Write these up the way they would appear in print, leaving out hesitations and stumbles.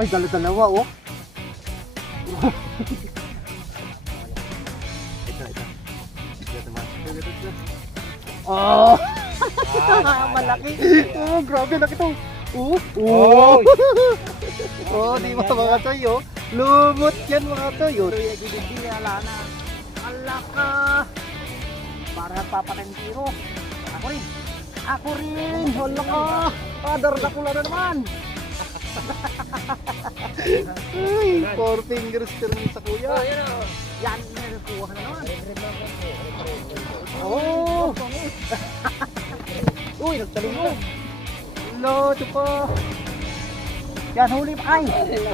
Ay, dalawa oh. Ito. Oh! Malaki. Oh, grabe laki to. Oh! Oh, di ba mga toy oh? Lumot yan mga toy oh. Hindi ala na. Alaka. Para nagpapatay ng tiro. Ako rin. Hala ka. Padar na pula na naman. Ay, 4 fingers turn sa kuya. Yan, nakuha na naman. Oh! Uy, nagtalong mo. Hello, ito pa. Yan, huli pa. Ay!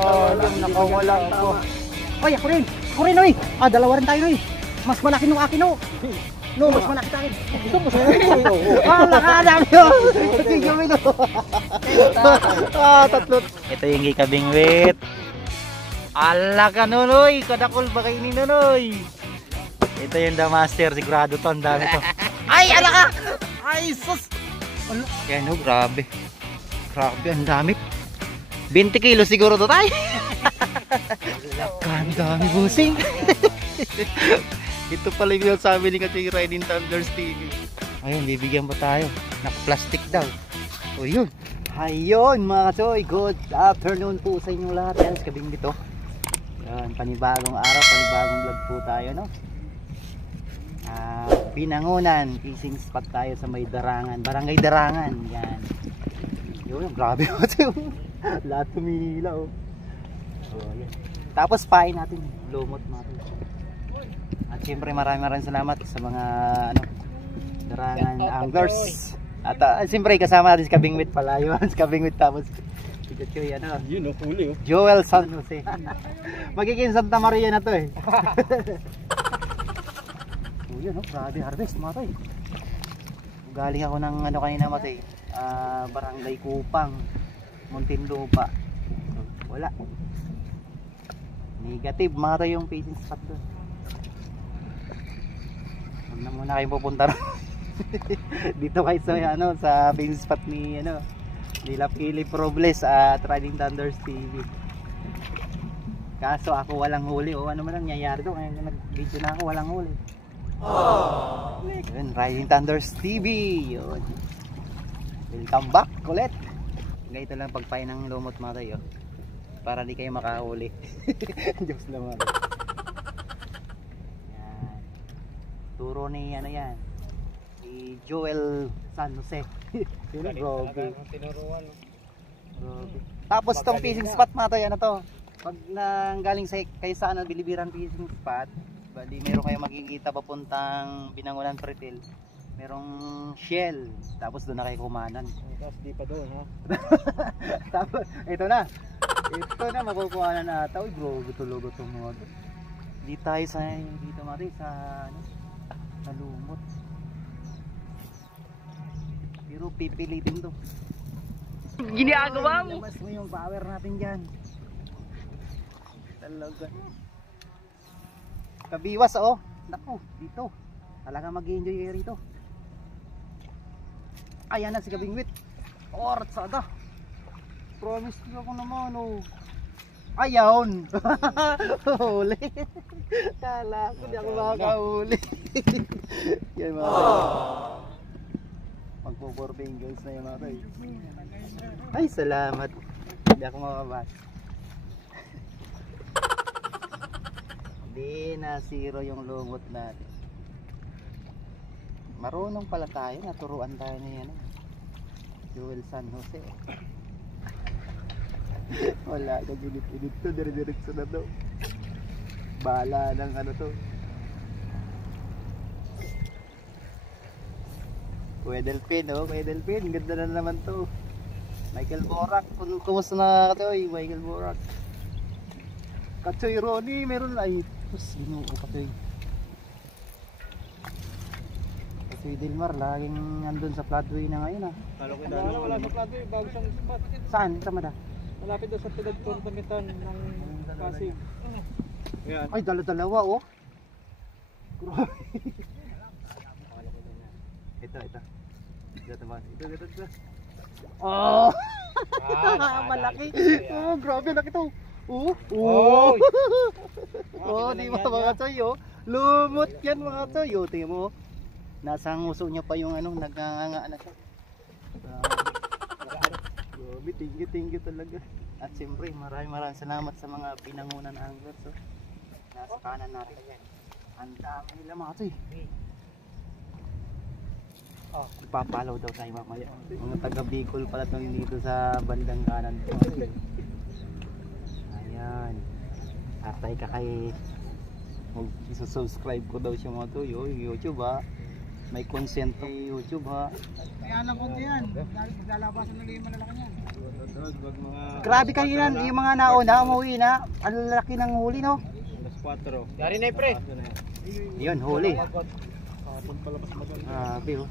Oh, yung nakawala ko. Oy, ako rin, oy. Ah, dalawa rin tayo, oy. Mas malaki nung akin, oh. No, mas malaki tayo. Ito, mas malaki. Ah, nakadami, oh. Tingnan mo ito. Ah, tatlo. Ito yung gikabingwit. Ala ka nunoy, kadakol ba kainin nunoy. Ito yung the master, sigurado to, ang dami to. Ay, ala ka! Ay, sus! Yan o, grabe. Grabe, ang dami. 20 kilos siguro to tayo. Ang dami busing. Ito pala yung sabi ni Kaching Riding Thunders TV. Ayun, bibigyan pa tayo. Naka-plastic daw. O yun. Ayun mga kasoy, good afternoon po sa inyong lahat. Yan, kabing dito. Yan, panibagong araw, panibagong vlog po tayo, no? Binangunan, fishing spot tayo sa may Darangan, Barangay Darangan. Yan. Yun, grabe kasi lahat tumihila, oh. Oh, yan. Tapos pain natin, lumot natin. At siyempre maraming salamat sa mga Darangan anglers. At siyempre kasama natin si Kabingwit pala yun. Si Kabingwit tapos Pikachu yan, yun o, huli oh. Joel San Jose. Magiging Santa Maria na to eh. Oh, yun, grabe harvest mga toy. Galing ako ng kanina matay, Barangay Kupang, Muntinlupa. Wala. Negative mga toy yung fishing spot doon. Huwag na muna kayong pupunta rin. Dito kayo sa sa fishing spot ni nila Philip Robles at Riding Thunders TV. Kaso ako walang huli o ano man ang nangyayari doon. Ngayon nag-video na ako, walang huli. Yun, Riding Thunders TV. Yun. Welcome back ulit. Ganito lang pagpain ng lumot mga tayo para di kayo makahuli. Diyos lang mga tayo. Yan. Turo ni yan ni Joel San Jose. Yun, Robbie. Tapos tong fishing spot mga tayo to, pag nanggaling kayo sa Bilibiran fishing spot, bali meron kayo makikita papuntang Binangunan Pretil, merong shell, tapos doon na kayo kumanan. Tapos di pa doon ha. Tapos ito na makukuha na ata. Uy bro, gutulo mo. Di tayo dito mati sa lumot. Pero pipilitin to. Ginagawa mo. Mas mo yung power natin dyan. Talaga. Kabiwas oh. Naku, dito. Talaga mag-enjoy kayo rito. Ayan na si Kabingwit. Orat sada. Promise ko ako naman oh. Ayawn. Huli. Kala ko di ako makahuli. Yan mga magpo-4 fingers na yung mga tayo. Ay salamat. Hindi ako makabas. Hindi na zero yung lumot natin. Marunong pala tayo, naturuan tayo na yan Joel San Jose. Wala ka ginit-init to, dire-diretso na to. Bala ng to. Kuya Delphin Kuya Delphin, ganda na naman to. Michael Borak, kumusta na katoy? Michael Borak. Kachoy Ronnie, meron ay. Tapos ginuo katoy. Kachoy Delmar, laging nandun sa floodway na ngayon Wala sa plato yung bago siyang spot. Saan? Tama na? Malapit doon sa pinagpunta ng Pasig. Yan. Ay, dalawa oh. Ito. Ito. Oh! Malaki. Oh, grabe laki to. Oh. Oy! Oh, di ba mga choy, oh? Lumot yan mga choy. Oh, tingnan mo. Nasa nguso niya pa yung ano, nagnganga na siya. Grabe, thank you talaga. At siyempre, maraming salamat sa mga pinangunan anglers. Oh. Nasa kanan natin yan. Ang dami nila mga choy. Oh, ipapalaw daw tayo mamaya. Mga taga Bicol pala itong dito sa bandang kanan. Ayan. Atay ka kay subscribe ko daw siya mga to. YouTube ha. May consent ng YouTube ha. Kaya alam ko yan. Maglalabasan ng lima na lang yan. Grabe kayo yan. Yung mga nauna umuwi na. Ang laki ng huli no. Alas 4. Yari na pre. Yun huli. Grabe oh.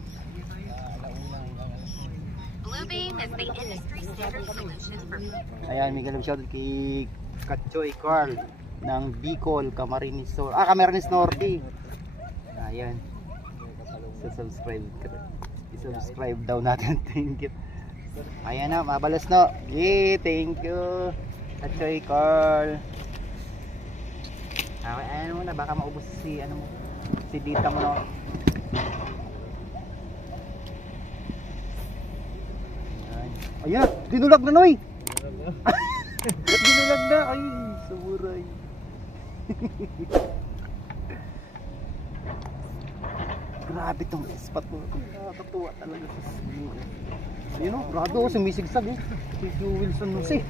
Bluebeam is the industry standard solution for Ayan, may galong shoutout kay Katchoy Carl ng Bicol, Camarines Norte. Camarines Norte. Ayan. I-subscribe daw natin. Thank you. Ayan na, mabalas no. Yay, thank you. Katchoy Carl. Ayan mo na, baka maubos si ano mo. Si Dita mo no. Ayan, dinulag na noy. Dinulag na. Ay, samurai. Grabe tong spot mo. Nakakatuwa talaga sa sino. Ayun o, grabe o, sumisigsag eh. Si Joe Wilson no si.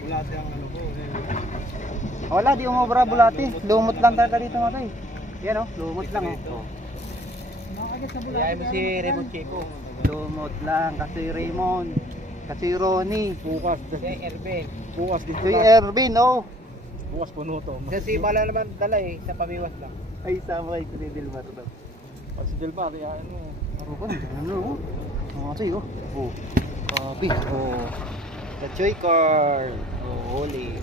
Bulate ang ano ko. Wala, di umobra bulate. Lumot lang talaga dito mga tayo. Yan o, lumot lang o. Nakakagit sa bulate. Kaya mo si Raymond Chico. Lumot lang, kasi Raymond. Kasi Ronnie. Bukas. Si Ervin. Bukas dito. Si Ervin o. Bukas puno to. Kasi bala naman dala eh, sa pabiwas lang. Ay, sama kayo si Dilmar daw. Si Dilmar, yan mo. Arupan, ano o. Mga tayo o. Oh, grabe. Oh. Katchoy Carl. Oh, holy.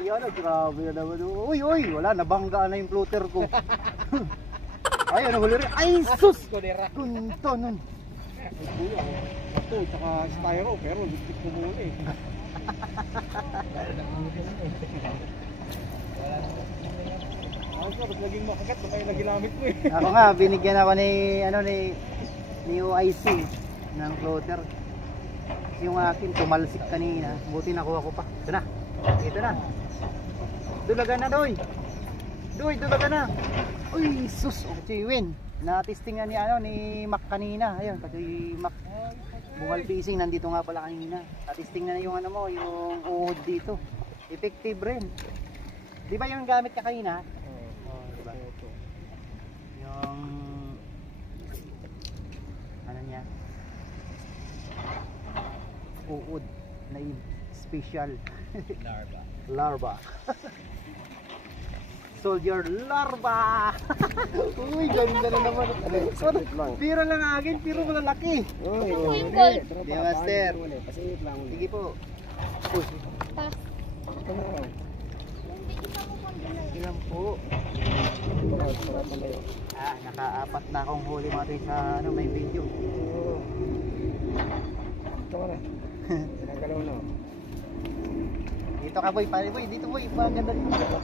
Yan o, grabe na naman. Uy, wala, nabangga na yung floater ko. Ay, ano huli rin? Ay, sus! Kunto nun. Ay kuya, ito, tsaka styro, pero lipit ko muna eh. Ayos na, ba't naging makagat? Baka yung naginamit mo eh. Ako nga, binigyan ako ni UIC ng floater. Yung akin, tumalsik kanina. Buti nakuha ko pa. Ito na. Ito na. Dulagan na, Doy. Doy, dulagan na. Uy, sus. Okay, win. Na-testingan ni Mac kanina. Ayun, kasi Mac bungal fishing nandito nga pala kanina. Na-testing na yung ano mo, yung uhod dito. Effective rin. Di ba yung gamit ka kanina? Oo, diba? Yung ano niya? Uhod na special. Larva. Soldier larva. Uy, ganda na naman. Pira lang akin, pero malalaki. Twinkle. Di master. Sige po. Uy, ilan po? Naka-apat na akong huli mga tayo sa ano, may video. Ito ka na. Nagalaw na. Dito ka boy, pare boy, dito boy, maganda dito.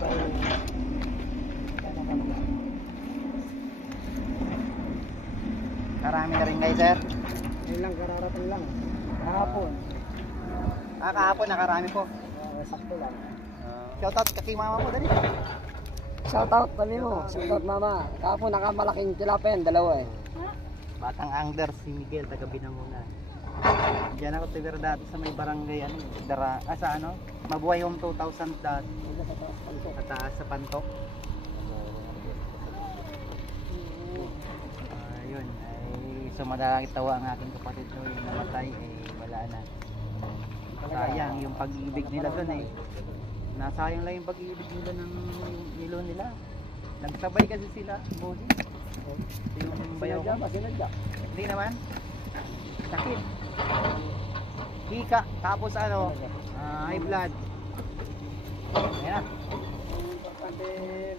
Karami na rin guys, sir. Yun lang, kararating lang. Kahapon. Kahapon nakarami po. Sakto lang. Shoutout kay mama mo, dali. Shoutout pali mo. Shoutout mama. Kahapon nakamalaking tilapia, dalawa eh. Batang angler si Miguel, taga Binangunan. Diyan ako tigara dati sa may barangay ano, sa ano, Mabuhay Home 2000 dati. Sa taas sa Pantok. Ayun, ay sumadalaki tawa ang aking kapatid ko yung namatay wala na. Sayang yung pag-ibig nila doon nasayang lang yung pag-ibig nila ng nilo nila. Nagsabay kasi sila, bossy. Yung bayaw ko. Hindi naman. Sakit. Hika, tapos ano, high blood. Ayan na. Importante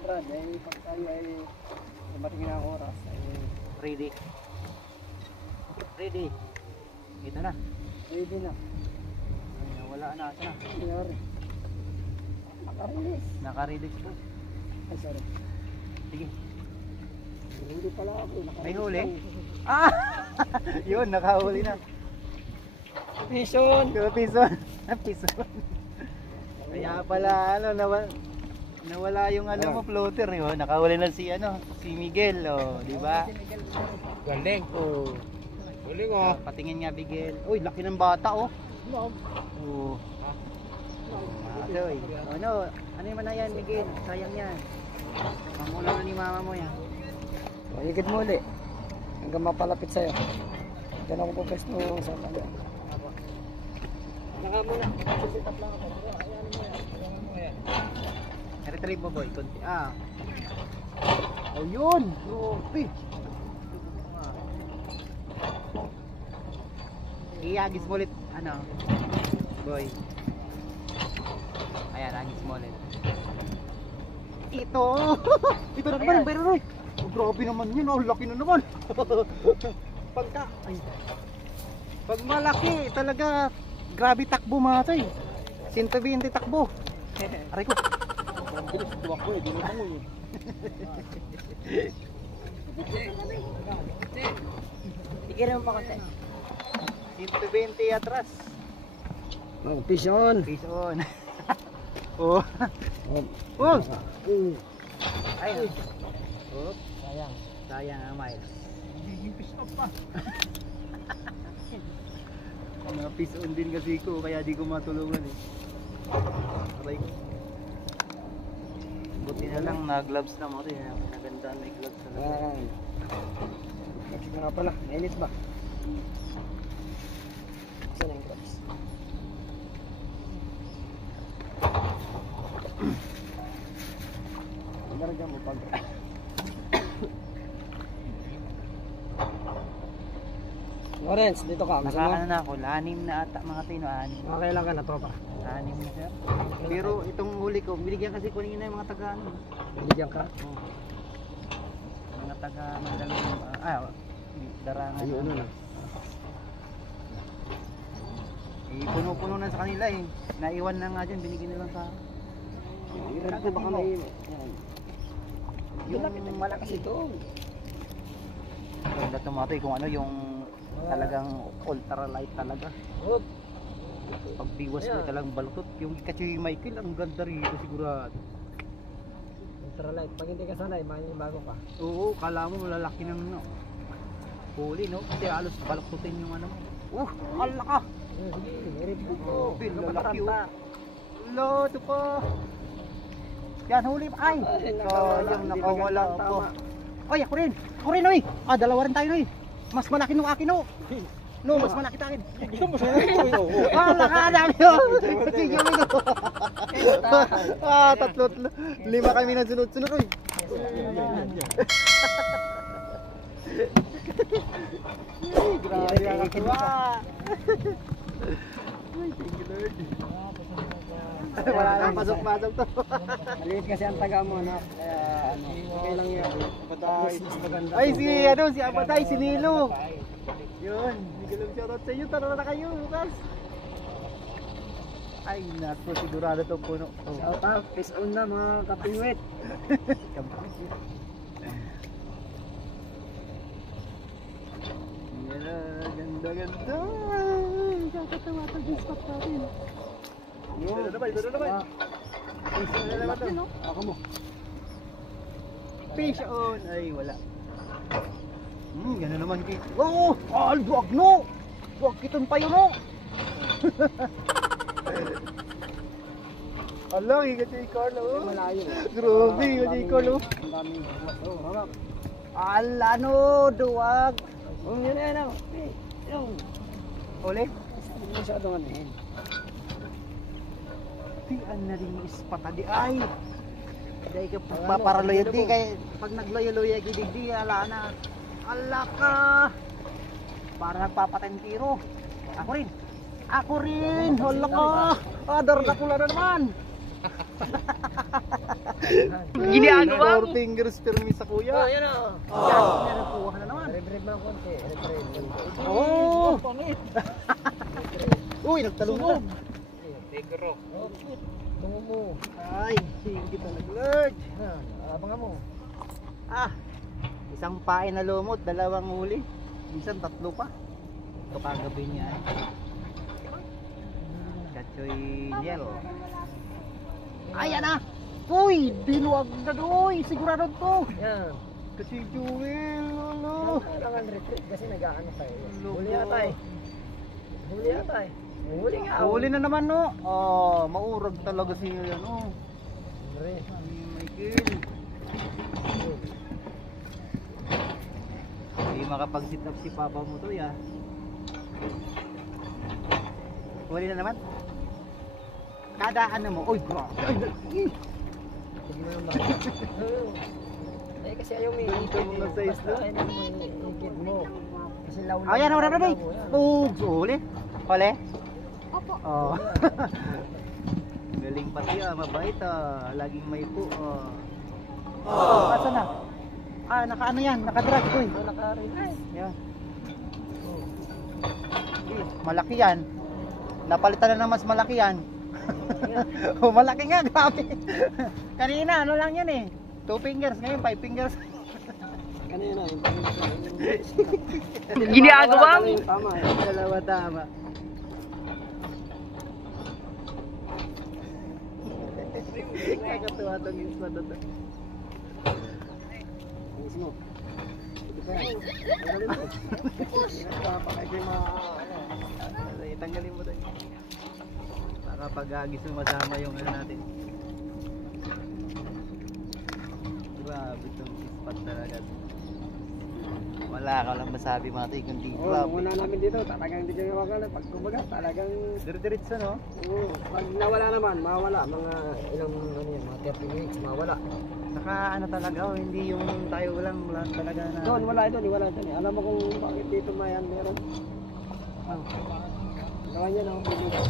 Brad, pag tayo ay dumating na ang oras Ready. Ito na. ready na. wala na. Asa na? Nangyari. Nakarilis. Naka-release po. Ay, sorry. Sige. Hindi pala ako. May huli? Ah! Yun, nakahuli na. Pison. Pison. Pison. Kaya pala, ano, nawala yung ano mo, floater. Yun. Nakahuli na si, ano, si Miguel. Oh, di ba? Galing. Oh. Galing oh. Patingin nga, Miguel. Uy, laki ng bata, oh. Oh. Adoy. Ano naman na yan, Miguel? Sayang yan. Mamula na ni mama mo yan. O, higit mo ulit. Hanggang mapalapit sa'yo. Diyan ako pupes mo sa kanya. Naka muna. Sisitap lang ako. Ayan mo yan. Ayan mo yan. Retrieve mo, boy. Konti. Ah. Oh, yun. Grabe. Iagis mo ulit. Ano? Boy. Ayan, agis mo ulit. Ito. Ito na naman. Bayro, Roy. Oh, grabe naman yun. Oh, laki na naman. Pag malaki, talaga grabe takbo mga tay. 120 takbo. Aray ko. Ang bilis, duwak ko eh. Dinutang mo yun. Ikirin mo pa konti. 120 atras. Oh, pison. Fish on. Oh. Oh. Ayun. Oh. Sayang. Sayang ang miles. Higipis na pa. Mga fish on din kasi ko kaya di ko matulungan eh. Aray ko. Buti na lang na-gloves na mo rin. Nagandaan may gloves na lang. Ayan. Kasi nga pala, nainit ba? Saan ang gloves? Larga mo pag... Lawrence, dito ka. Gusto mo? Nakaano na ako, 6 na ata mga tino, 6. Okay lang ka na, tropa. 6 na sir. Pero itong huli ko, binigyan kasi ko na yung mga taga ano. Bigyan ka. Oh. Mga taga darangan. Ayun na. Eh, puno-puno na sa kanila eh. Naiwan na nga dyan, binigyan na lang sa Hirap ko baka may... yung malakas ito. Ganda tumatay kung ano yung talagang ultra light talaga. Hop. Pag biwas mo talagang baluktot. Yung Ikachoy Michael, ang ganda rito sigurado. Ultralight. Pag hindi ka sanay, may bago ka. Oo, kala mo malalaki ng no. Huli no? Kasi halos baluktutin yung ano mo. Alaka! Sige, hirap ko. Oh, lalaki oh. Hello, ito po. Yan, huli. Ay! Sayang, nakawala ako. Oy, ako rin. Ako rin, oy. Dalawa rin tayo, oy. Mas malaki nung akin, no. No, mas malaki tayo. Gusto mo sa ito. Nakakadami, oh. Sige, oy. Tatlo. 5 kami na sunod-sunod, oy. Grabe ang katuwa. Ay, thank you, Lord. Wala nang pasok-pasok to. Maliit kasi ang taga mo, anak. Kaya ano, okay lang yan. Mas maganda. Ay, si Abatay, si Nilo. Yun, hindi ko lang shoutout sa inyo. Tara na kayo, Lucas. Ay, naku, sigurado itong puno. Shout out, peace on na mga kapingwit. Ganda. Kakatawa ito yung spot natin. Ito na ba? Ako mo. Fish on. Ay, wala. Gano'n naman kay... Oh! Duwag no! Duwag kiton pa yun no! Alam, higat yung Carlo. Malayo. Grabe, higat yung Carlo. Ang daming harap. Ala no, duwag. Yun na yan. Uli? Hindi masyadong ano yan. Tian na rin yung ispata di ay. Dahil ka paparaloy di kay pag nagloyo-loyo gidigdi ala na. Ala ka. Para nagpapatay ng tiro. Ako rin. Hala ka. Darda ko na naman. Ginagawa mo. 4 fingers permis sa kuya. Yan o. Nakuha ka na naman. Rebrief mo konti. Oh. Uy, nagtalong na. Negro. Oh, tungo mo. Ay, sige talaga, Lord. Abangan mo. Ah, isang pain na lumot, dalawang huli. Minsan tatlo pa. Ito kagabi niya. Kachoy Niel. Ayan na! Uy! Dinuwag na doy! Sigurado to! Yan. Kachoy Jewel! Lolo! Kailangan retreat kasi nag-aano tayo. Loko. Huli yata eh. Huli yata eh. Huli nga. Huli na naman no! Oh, maurag talaga siya ano. Pre. Ay, Michael. Hindi makapag-sit up si papa mo to ya. Huli na naman? Kada ano mo? Uy, bro! Ay, Hindi mo naman. Eh kasi ayaw may ikid Ito mga eh. size Basta ayaw mo may ikid mo. Kasi lawlaw. ayan, wala na doy! Pugs! Huli! Huli? Opo. Oh. Galing pati mabait laging may po Asa na? Ah, naka-ano yan? Naka-drag ko eh. Naka-rin. Yan. Malaki yan. Napalitan na ng mas malaki yan. Oh, malaki nga, grabe. Kanina, ano lang yan eh. 2 fingers, ngayon 5 fingers. Kanina. Ginagawa mo? Tama eh. Dalawa tama. Kakatuwa itong isla doon. Ayos mo. Ito pa yan. Tanggalin mo. Papakagay Tanggalin mo doon. Para pag gusto masama yung ano natin. Grabe itong spot talaga. Wala ka lang masabi mga tayo kundi Oo, grabe. muna namin dito, talagang hindi kayo mawala. Pag kumbaga, talagang, Diretso no? oo, pag nawala naman, mawala. Mga ilang, ano yan, mga 30 minutes, mawala. Saka ano talaga, hindi yung tayo lang wala talaga na. Doon, wala doon. Alam mo kung bakit dito mayan meron. Gawa niya na ako ilog.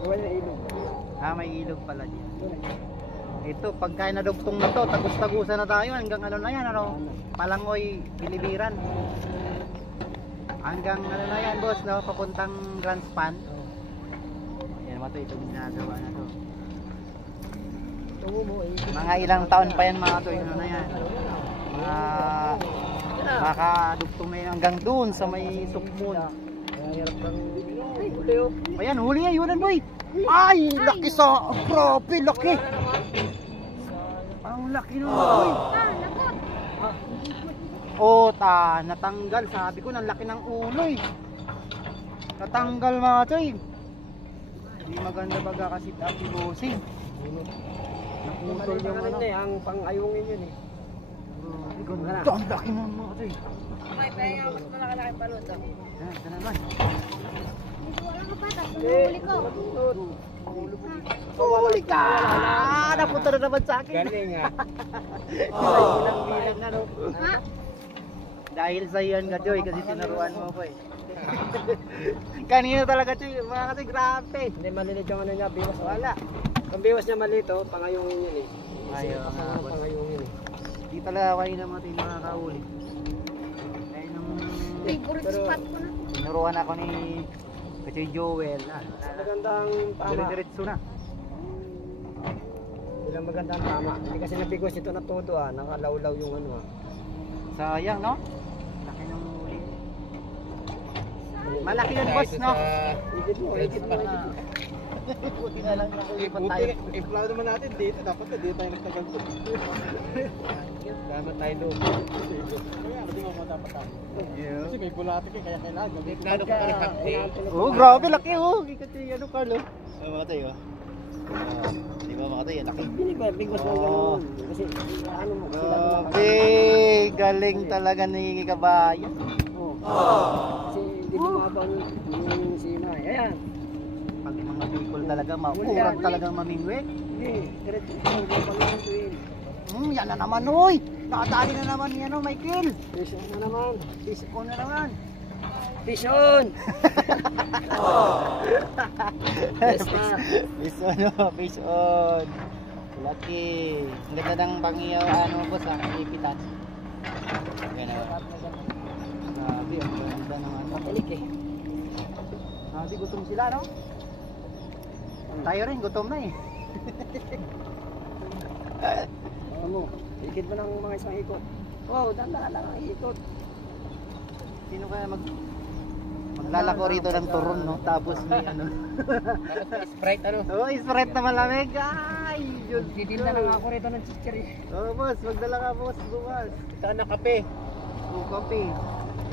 Gawa niya ilog. Ah, may ilog pala dyan. Doon eh. Ito, pagka nadugtong na to, tagus-tagusan na tayo hanggang ano na yan, ano? Palangoy, Bilibiran. Hanggang ano na yan, boss, no? Papuntang Grand Span. Yan mo to, itong ginagawa na to. Tungo mo eh. Mga ilang taon pa yan mga to, yun na yan. Mga makadugtong na yan hanggang doon sa may sukmon. Hirap kang ay, huli oh. Ayan, huli yan, yun boy. Ay, laki sa, grabe, laki. Ang laki nun, boy. Oh, natanggal. Sabi ko, nang laki ng ulo eh. Natanggal mga choy. Hindi maganda baga kasi tapi bossing. Naputol yung ano. Ang pang-ayungin yun eh. Ang laki ng mga choy. May pahinga, mas malaki-laki balot ah. Yan, ito naman. Huli ka! Napunta na naman sa akin. Galing ah. Bilang-bilang na no. Dahil sa iyan ka choy, kasi sinaruan mo ko eh. Kanina talaga choy, mga kasi grabe. Hindi malilit yung ano niya, biwas wala. Kung biwas niya maliit oh, pangayungin yun eh. Ayaw nga, boss. Pangayungin eh. Di talaga kayo naman tayo nakakahuli. Kaya nung Favorite spot ko na. sinuruan ako ni Kachoy Joel. Magandang tama. Diretso na. Ilang magandang tama. Hindi kasi nabigos ito na todo ah. Nakalawlaw yung ano ah. Sayang no? Laki ng huli. Malaki yun boss no? Ikit mo, ikit mo. Buti na lang nakulipat tayo. i-plow naman natin dito. Dapat na dito tayo nagtagal po. Kama tayo doon. Kaya hindi mo matapat tayo. Kasi may bulate ka kaya kailangan. Plano ka pa rin. Oh, grabe laki oh. Kachoy ano Carlo? Mga tayo. Di ba mga tayo? Laki. Hindi ba bigos lang gano'n. Kasi ano mo. Grabe. Galing talaga ni Kabayan. Kasi hindi mo mabang yung sima. Ayan. Pag mga people talaga, maurag talagang mamingwit. Hindi. Diretso ito. Pag-uwin. Yan na naman, oy! Nakadali na naman yan, Michael! Fish on na naman. Fish on na naman! Fish on! Yes na. Fish on, fish on! Lucky! Ang ganda ng pangiyaw, ano boss, ipitan. Ganun. Grabe, ang ganda ng ano. Patelik eh. Grabe, gutom sila, no? Tayo rin, gutom na eh. Ano? Ikit mo ng mga isang ikot. Wow, dandahan lang ang ikot. Sino kaya maglalako rito ng turon, no? Tapos may ano. Sprite ano? Oh, Sprite na malamig. Ay, Diyos ko. Titinda na nga ako rito ng chichiri. Oh, boss, magdala ka, boss, bukas. Ito na kape. Oh, kape.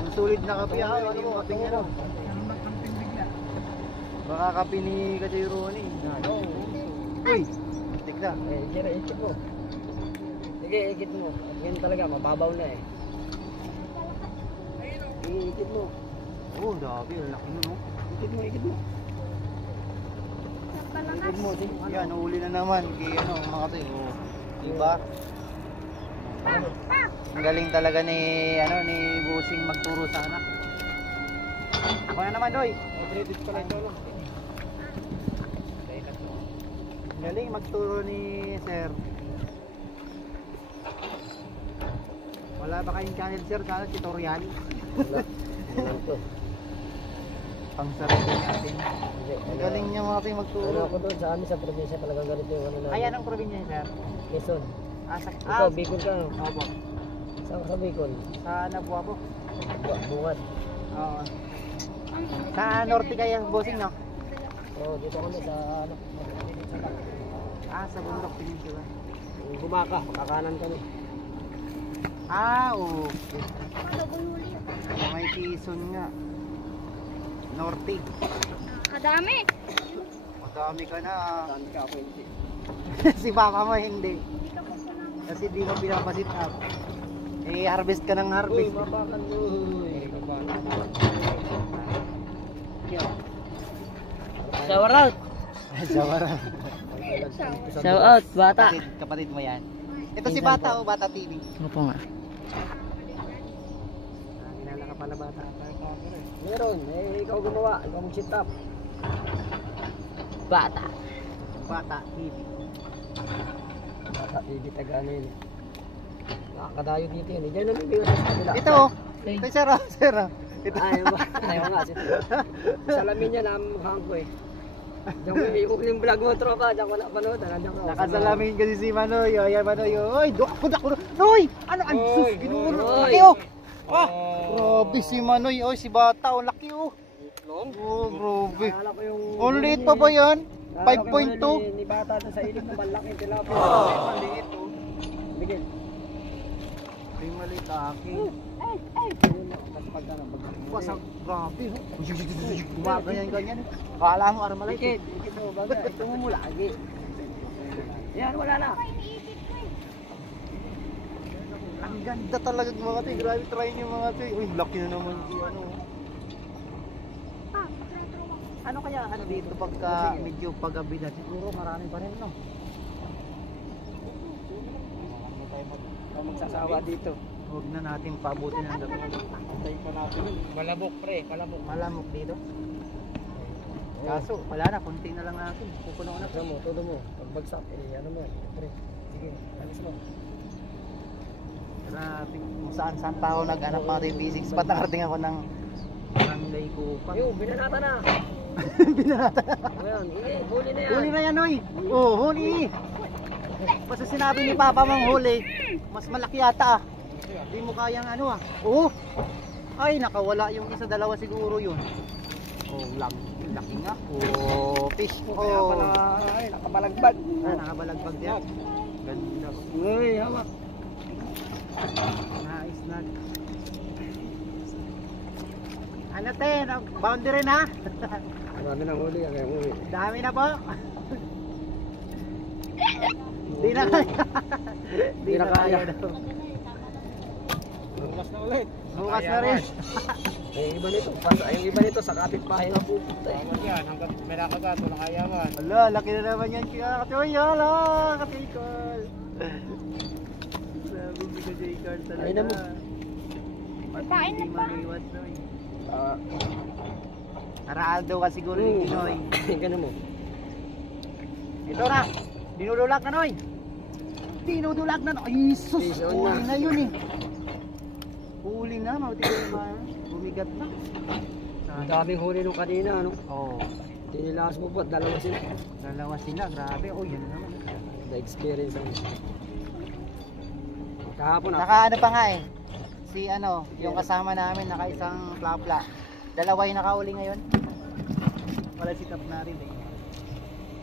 Yung sulit na kape, ha? Ano mo, kapeng ano? Baka kape ni Kachoy Ronnie. Uy, tik na. Eh, kira, ikit mo. Sige, ikit mo. Yan talaga, mababaw na eh. Ikit mo. Oh, dami, ang laki nun, no? Ikit mo, ikit mo. Ikit mo, sige. Yan, uhuli na naman. Kaya ano, mga Kachoy. Oh, diba? Ang galing talaga ni, ano, ni Busing magturo sa anak. Ako na naman, Doy. Credit pala ito lang. Galing magturo ni Sir. Wala ba kayong channel, Sir? Kaya tutorial? Wala. Wala to. Pang sarili natin. Hindi, Ang galing niya mga kayo Ano magturo. ako doon sa amin sa probinsya talagang ganito yung ano namin. Ay, anong probinsya niya, Sir? Quezon. Ikaw, Ikaw, Bicol ka. Opo. Saan ka sa Bicol? Sa Nabua po. Bungad. Oo. Sa Norte kaya, Bossing, no? Oo, dito kami sa ano. Sa Bundok Peninsula. Yung Gumaka, kakanan kami. Okay. May Quezon nga. Norte. Kadami. Madami ka na. Saan ka ako hindi? Si Papa mo hindi. Kasi di mo pinapasit up. Eh, harvest ka ng Uy, harvest. mabakan mo. Uy, mabakan. Shower out! Sawara. Shower out, bata! Kapatid mo yan. Ito si Bata o Bata TV. Ano po nga? Kilala ka pala Bata. Meron, eh, ikaw gumawa, ikaw mag-sit up. Bata! Bata TV. Bata, hindi taga ano yun. Nakakadayo dito yun. Diyan namimiwas sa kabila. Ito oh. Ito sir oh. Sir oh. Ito. Ayaw nga. Salamin niya na mukhang ko eh. Diyan ko yung vlog mo, tropa. Diyan ko napanood. Nandiyan ko. Nakasalamin kasi si Manoy. Oy, Manoy. Oy, dako. Oy, ano ang sus? Ginuno. Oy. Laki oh. Ah, grabe si Manoy. Oy, si Bata oh, laki oh. Oh, grabe. Naalala ko yung... Ang liit pa ba yan? Naalala ko yung 5.2? Ni Bata doon sa ilig ng malaking tilapia. Maliit oh. Bigil. Ay, maliit aki. Mas pagkana. Wasag, grabe oh. Gumaganyan-ganyan. Kala mo armalite. Bigil. Bigil mo baga. Ito mo lagi. Yan, wala na. Ang ganda talaga mga tayo. Grabe try niyo mga tayo. Uy, laki na naman si ano. Ano kaya ano dito pagka medyo paggabi na? Siguro marami pa rin no? Magsasawa dito. Huwag na natin paabutin ang gabi. Tayo pa natin. Malabok pre, malabok. Malamok dito. Kaso, wala na. Kunti na lang natin. Pupuno na. Ano mo, todo mo. Pagbagsak, eh, ano mo, pre. Sige, alis mo. Grabe. Kung saan pa ako nag-anak mga tayo basics. Ba't nakarating ako ng barangay Kupang? Yo, binanata na. Binata. Ayan, huli na yan. Huli na yan, oy. Oh, huli. Basta sinabi ni Papa mong huli, mas malaki yata ah. Hindi mo kayang ano ah. Oh. Ay, nakawala yung isa, dalawa siguro yun. Oh, laki nga. Oh, fish. Kaya Oh. pala, ay, nakabalagbag. Nakabalagbag yan. Ganda. Uy, hawak. Nice na. Ano ten, boundary na. Marami nang huli, ang huli. Dami na po. Di na kaya. Di na kaya daw. Bukas na ulit. Bukas na rin. Yung iba nito, yung iba nito sa kapitbahay na pupunta. Tama yan, hanggang may nakagat, walang kayaman. Wala, laki na naman yan kaya Katoy. Hala, Katikol. Sabi si Katikol talaga. Ay na mo. Kain na pa. Maliwas na eh. Naraaldo ka siguro ni Pinoy. Ganun mo. Ito na. Dinudulak na Noy. Dinudulak na Noy. Ay, sus. Season Huli na. na yun eh. Huli na. Mauti ko ba? Bumigat na. Ang daming huli nung kanina, ano? Oo. Tinilakas mo po, dalawa sila. Dalawa sila, grabe. Oh, yan naman. Na-experience ang kahapon Naka ano pa nga eh. Si ano, yung kasama namin naka isang plapla. Dalawa yung nakauli ngayon. Wala si Tap na rin eh.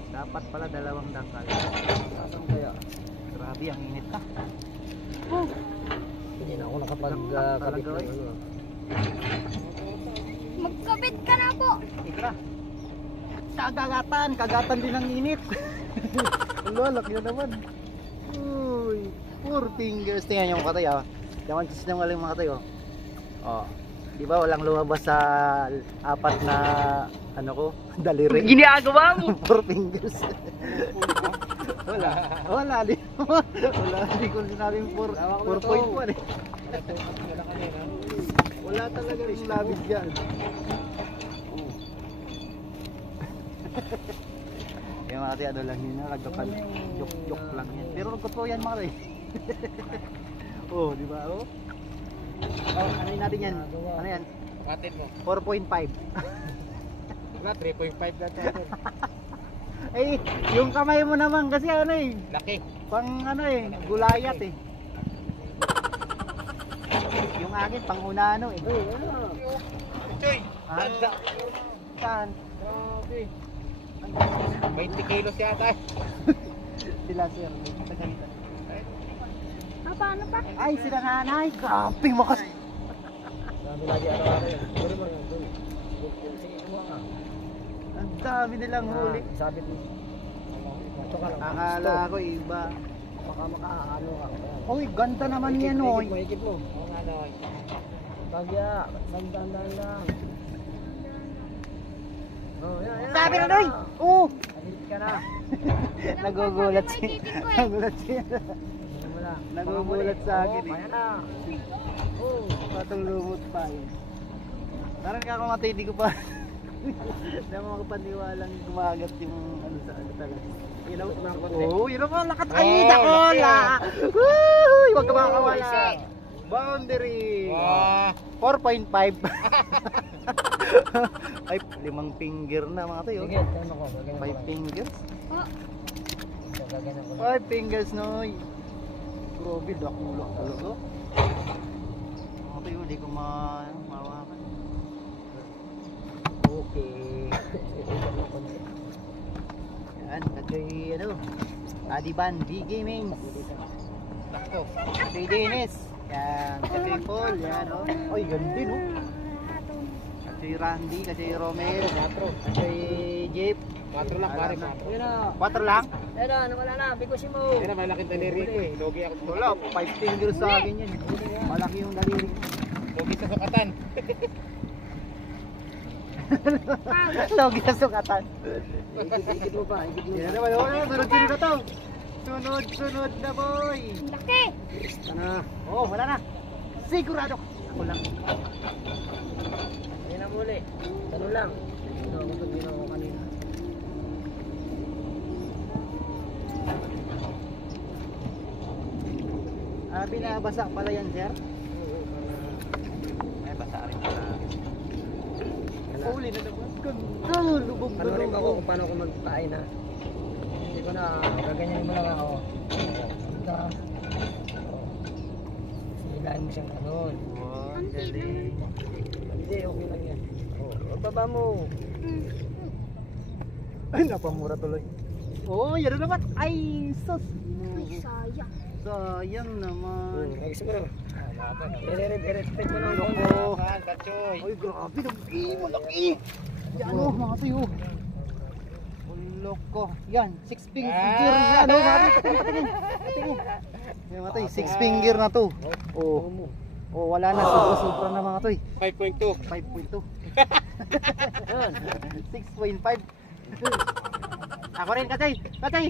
Dapat pala dalawang dangkal. Saan kaya? Grabe, ang init ka. Hindi na ako nakapag-kabit Talaga, ng ano. Magkabit ka na po. Ikra. Kagatan din ang init. Lalak yun naman. Uy, 4 fingers. Tingnan yung katay ah. Yaman kasi nang walang mga katay oh. Oh. Di ba walang lumabas sa apat na ano ko, daliri. Ginagawa mo. 4 fingers. Wala di ko sinabing 4.1 eh. Wala talaga rin labis dyan. Yung mga ano lang yun, nagkapan yok lang yan. Pero nagkotoo yan mga rin. Oh, di ba? Oh. Oh, ano yun natin yan? Ano yan? Patin mo. 4.5. Wala, 3.5 lang tayo. Eh, yung kamay mo naman kasi ano eh. Laki. Pang ano eh, gulayat eh. Yung akin, pang unano eh. Choy! Ah, saan? Grabe. 20 kilos yata. Sila sir. Paano pa? Ay, sila nanay. Grabe, makas. Dami lagi araw-araw yan. Pwede mo yan. Sige, kumuha ka. Ang dami nilang huli. Sabit mo. Ito ka lang. Akala ko iba. Baka makaano ka. Uy, ganda naman yan oy. Higit mo. Oo nga na. Bagya. Dandan lang. Oh, yan. Sabi na doy. Oo. Higit ka na. Nagugulat siya. Nagugulat siya. Wala. Nagugulat sa akin eh. Kaya na. Oh. Patong lumot pa yun. Parang kakamatay, di ko pa. Hindi ako makapaniwalang kumagat yung ano sa ano talaga. Ilaw, tumakot eh. Oo, yun naman, lakat. Ay, nakola! Woo! Huwag ka makakawala. Boundary. Wow. 4.5. Ay, 5 finger na mga tayo. Sige, tama ko. 5 fingers? Oh, Gaganan ko. 5 fingers, noy. Grabe, dakulak talaga. Mga tayo, hindi ko mawakan. Okay. Yan, kagay ano, Adiban, B-Gaming. Takto. Kagay Dennis. Yan, kagay Paul. Yan, oh. Oy, ganda, no? Kagay Randy, kagay Romel, kagay Jeep. 4 lang pare. Yan na. 4 lang? Yan na, nawala na. Bigusin mo. Yan na, malaking daliri ko eh. Logi ako. Wala, 5 fingers sa akin yan. Malaki yung daliri. Logi sa sukatan. Logi sa sukatan. Ikit mo pa, ikit mo. Yan naman, oh, sunod-sunod na to. Sunod-sunod na, boy. laki. Basta na. Oh, wala na. Sigurado. Ako lang. Yan na muli. Ganun lang. Ito, ito ginawa ko kanina. Ah, binabasa pala yan, sir? Ay, basa rin pala. Huli na naman. Ganda, lubog na Panoorin mo ako lubog. kung paano ako magpain ha. Hindi ko na, gaganyanin mo lang ako. Ito. Hilahin mo siyang ganun. Wow, galing. Hindi, okay lang yan. Baba mo. Ay, napamura tuloy. Oh, yan na naman. Ay, sus. Ay, sayang. Sayang naman. Nagis mo na. I-respect mo lang. Loko. Kachoy. Ay, grabe. Laki, malaki. Yan o, mga tayo. Loko. Yan, 6 finger. Yan o, mga tayo. Patingin. Yan mga tayo, 6 finger na to. Oh, oh, wala na. Sobra-sobra na mga tayo. 5.2. 5.2. 6.5. Ako rin, Katay. Katay.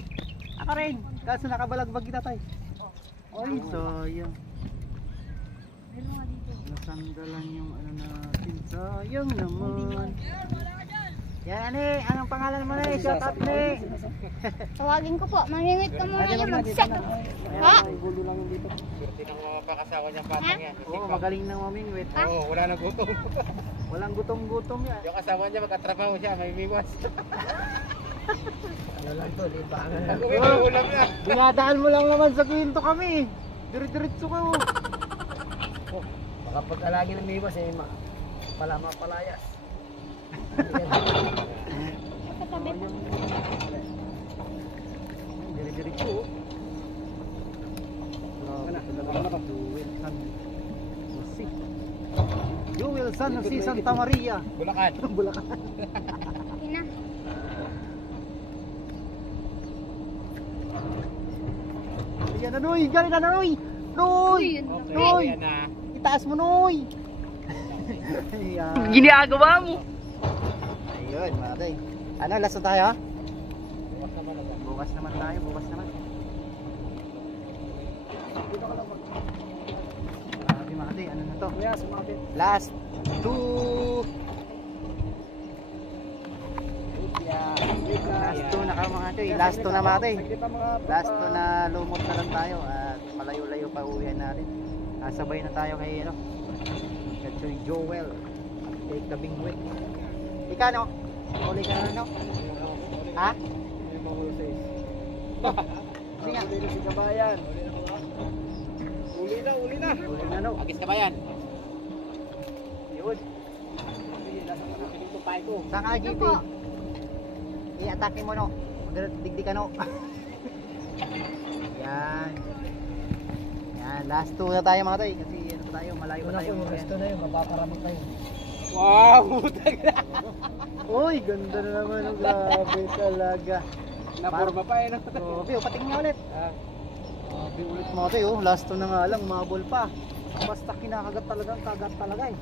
Ako rin. Kaso nakabalagbag kita, tay. Ay, sayang. Nasandalan yung ano natin. Sayang naman. Yan, Ani. Anong pangalan mo na? Shout out, Ani. Tawagin ko po. Mamingwit ka muna yung mag-set. Ha? Gulo lang yung dito. Swerte ng mga pakasawa niyang patang yan. Oo, magaling nang mamingwit. Oo, wala na gutom. Walang gutom-gutom yan. Yung kasama niya, magkatrabaho siya, may miwas. Ano lang to, libangan. Ako may ulam na. Dinadaan mo lang naman sa kwento kami. Diretso ka oh. Baka pag-alagi ng miwas, eh, mapalayas. Katabi. Diretso oh. Jewel San Jose Santa Maria. Bulacan. Bulacan. Ina. Ayan na Noy, galing na Noy. Noy. Uy, yun. Okay, Noy. yan na. Itaas mo Noy. Ayan. Ginagawa mo. Ayun, matay. Ano, last na tayo? Bukas naman ako. Bukas naman tayo, bukas naman. Grabe matay, ano na to? Kuya, sumapit. Last two. Last two na ka mga choy. Last two na matay. Last two na lumot na lang tayo at malayo-layo pa uwihan natin. Sabay na tayo kay ano. Kay Choy Joel. Kay Tabing Wet. Ika no? Uli ka na no? Ha? Sige nga. Uli na si Kabayan. Uli na. Uli na no? Agis Kabayan. Yun. Pinutupay ko. Saan ka GP? I-atake mo no? Digdig ka no? Yan. Yan. Last two na tayo mga toy. Kasi ano pa tayo, malayo pa tayo. Resto na yun, mapaparamang tayo. Wow, butag na. Uy, ganda na naman. Oh, grabe talaga. Naporma pa eh. Grabe, oh, patingin nga ulit. Grabe ulit mga toy. Oh. Last two na nga lang, mabol pa. Basta kinakagat talagang kagat talaga eh.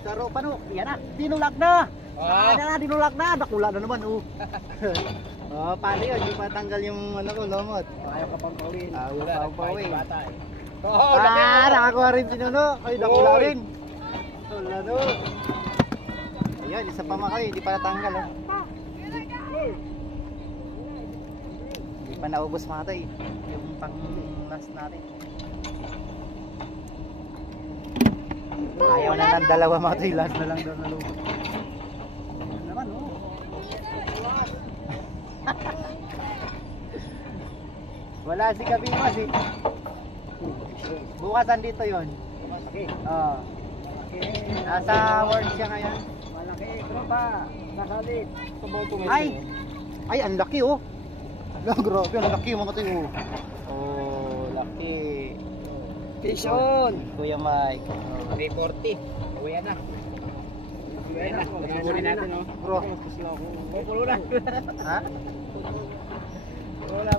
Saro pa no, yan na, dinulak na. Dinulak na, nakula na naman oh. Oh, paano yun, yung patanggal yung ano ko, lomot. Ayaw ka pang pauwiin. Ayaw pa ang pauwiin. Bata eh. Oo, laki. Nakakuha rin si Nuno. Ay, nakula rin. Wala no. Ayan, isa pa mga kayo, hindi pa natanggal oh. Hindi pa naubos mga tayo, yung pang last natin. Ayaw na ng dalawa mga tayo, last na lang daw na lubos. Ayan naman oh. Wala si Kabimas eh. Bukas andito yon. Malaki. Oo. Nasa work siya ngayon. Malaki. Tropa. Nakalit. Ay, ang laki oh. Grabe, ang laki mga tayo. Oh, laki. Pison. Kuya Mike. 340. Uwi na. Uwi na. Pagkakunin natin oh. Bro. Pulo na. Ha? Pulo na.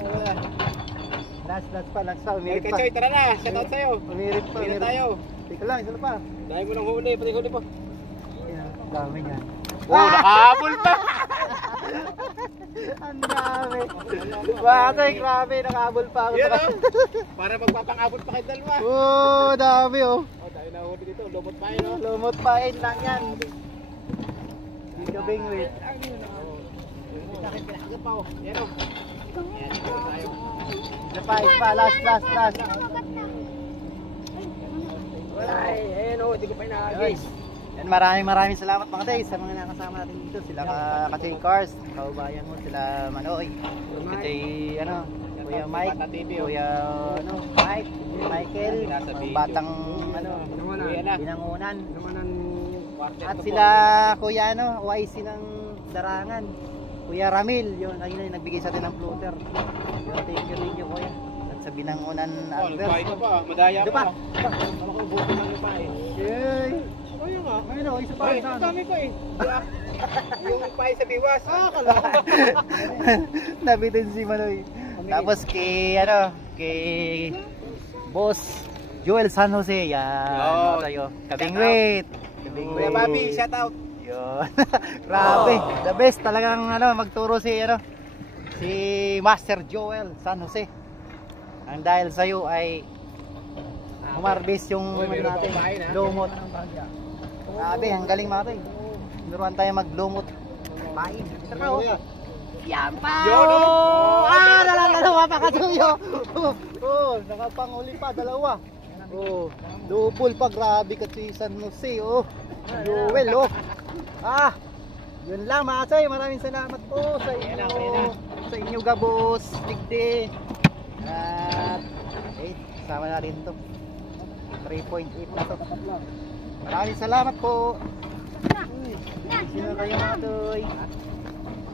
Last pa. Umirit pa. Kachoy, tara na. Shout out sa'yo. Umirit pa. Uwi na tayo. Teka lang, isa pa. Dahil mo ng huli. Pati huli po. Dami niyan. Oh, nakahabol pa. Ang dami. Bakit, grabe, nakahabol pa ako. Yan oh. Para magpapangabot pa kayo dalawa. Oh, dami oh. Oh, dahil na huli dito. Lumot pa yun oh. Lumot pain lang yan. Hindi ka bingwit. Bakit pinakagat pa oh. Yan oh. Yan, tayo. Pa, last. Wala eh. Ayun oh, hindi ko pa inaagis. Yan, maraming salamat mga tayo sa mga nakasama natin dito. Sila Kachay Cars, kaubayan mo, sila Manoy, Kachay, Kuya Mike, Kuya Mike, Michael, ang batang binangunan. At sila Kuya YC ng Darangan, Kuya Ramil, yun, ayun yung nagbigay sa atin ng floater. Yun, thank you Kuya. At sa binangunan Albert. Madaya Ito pa. Ano kung buti lang yung pa eh. Yay! Ayun nga. Ayun o, isa pa. Ay, ang dami ko eh. Yung pahay sa biwas. Kala. Nabitin si Manoy. Tapos kay Boss Joel San Jose. Yan, tayo. Kabingwit. Kuya Bobby, shout out. Yun. Grabe, the best talagang magturo si Master Joel San Jose. Ang dahil sa iyo ay umarbis yung natin, lumot. Grabe, ang galing mga tayo. Nuruan tayo maglumot. Pain. Saka oh. Yan pa! Oh! Ah! Dalawa pa katuyo! Oh! Nakapanghuli pa, dalawa. Oh! Double pa, grabe ka si San Jose, oh! Joel, oh! Ah! Yun lang mga Choy, maraming salamat po sa inyo. Sa inyo gabos, digdi. At, okay, kasama na rin to. 3.8 na to. Maraming salamat po. Sino kayo mga Choy?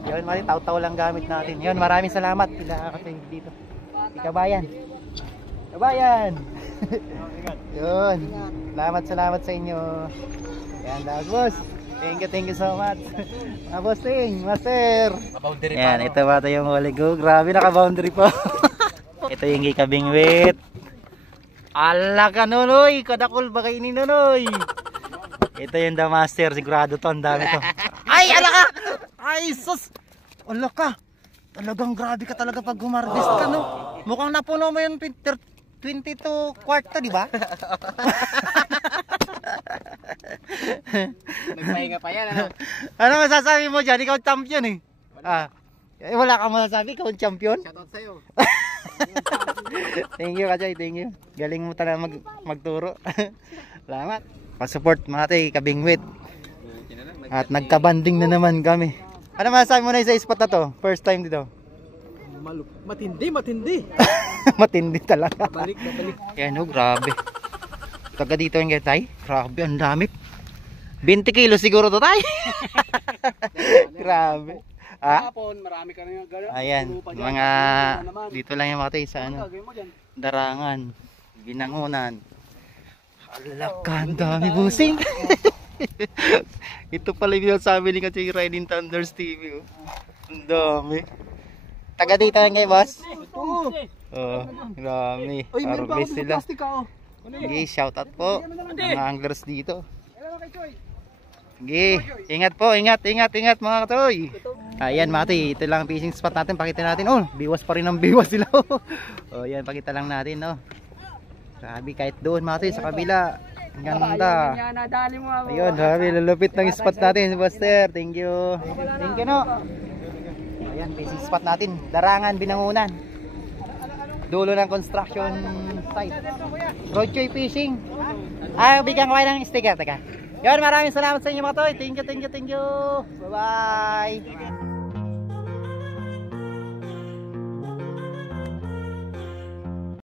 Yun, mali, taw-taw lang gamit natin. Yun, maraming salamat. Sila kasi dito. Si Kabayan. Kabayan! Yun, salamat sa inyo. Yan, boss. Thank you so much. Bossing, master. Yan, ito ba ito yung huli ko. Grabe, naka-boundary po. Ito yung kikabingwit. Ala ka nunoy, kadakol ba kayo ni nunoy? Ito yung the master, sigurado to, ang dami to. Ay, ala ka! Ay, sus! Ala ka! Talagang grabe ka talaga pag humardest ka, no? Mukhang napuno mo yung 22 kwarta, di ba? Nagpahinga pa yan, ano? Ano masasabi mo dyan? Ikaw champion eh. Wala kang masasabi, ikaw champion. Shoutout sa'yo. Thank you Kachay, thank you. Galing mo talaga magturo. Salamat. Pa-support mga tay, kabingwit. At nagkabanding na naman kami. Ano masasabi mo na sa spot na to? First time dito. Matindi. Matindi talaga. Balik. Yan o, grabe. Taga dito yung tay. Grabe, ang dami. 20 kilos siguro to tay. Grabe. Hapon, marami ka na yung gano'n. Ayan, mga dito lang yung mga tay sa ano. Darangan, Binangonan. Alaka, ang dami busing. Ito pala yung sabi ni Kachay Riding Thunders TV. Oh. Ang dami. Taga dito lang kayo, boss? Oo. Oo, grabe. Uy, meron pa ako Harvest sa sila. plastic ako. Sige, shoutout po. Mga anglers dito. Sige, ingat po, ingat mga katoy. Ayan mga katoy, ito lang ang fishing spot natin. Pakita natin, oh, biwas pa rin ang biwas sila. Oh, yan, pakita lang natin, oh. Grabe, kahit doon mga katoy, sa kabila. Ang ganda. Ayun, grabe, lulupit ng spot natin, Buster. Thank you. Thank you, no. Ayan, fishing spot natin. Darangan, Binangonan. Dulo ng construction site. Roadchoy Fishing. Bigyan ko kayo ng sticker. Teka. Yun, maraming salamat sa inyo mga toy. Thank you. Bye-bye.